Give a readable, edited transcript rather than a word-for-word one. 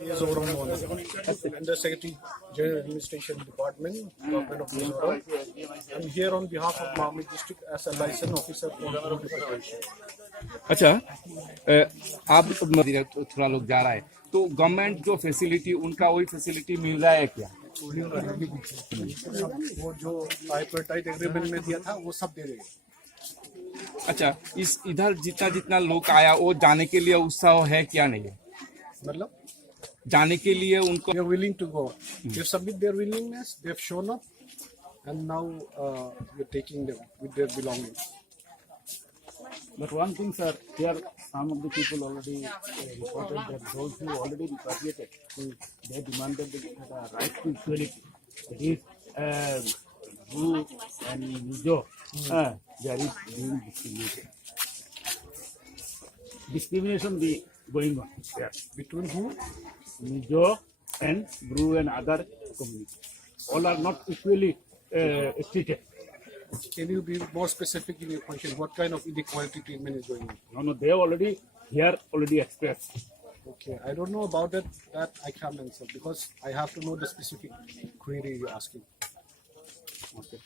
Yes, Mizoram, Under Secretary General Administration Department, Government of Mizoram. I'm here on behalf of Mahmud District as a license officer for beautification. अच्छा आप थोड़ा लोग जा रहा है तो गवर्नमेंट जो फैसिलिटी उनका वही फैसिलिटी मिल रहा है क्या? वो जो ट्राइपार्टाइट एग्रीमेंट में दिया था वो सब दे रहे हैं. अच्छा इस इधर जितना जितना लोग आया वो जाने के लिए उत्साह है क्या नहीं है? मतलब जाने के लिए उनको they are willing to go. They submit their willingness. They have shown up, and now we're taking them with their belongings. But one thing, sir, here some of the people already reported that those who already repatriated, they demanded the right to equality. That is, Bru and Mizo, there is being discriminated. Discrimination be going on here. Between who? Mizo and Bru and other communities. All are not equally treated. Can you be more specific in your question? What kind of inequality treatment is going on? No, they already expressed. Okay, I don't know about that. That I can't answer because I have to know the specific query you're asking. Okay.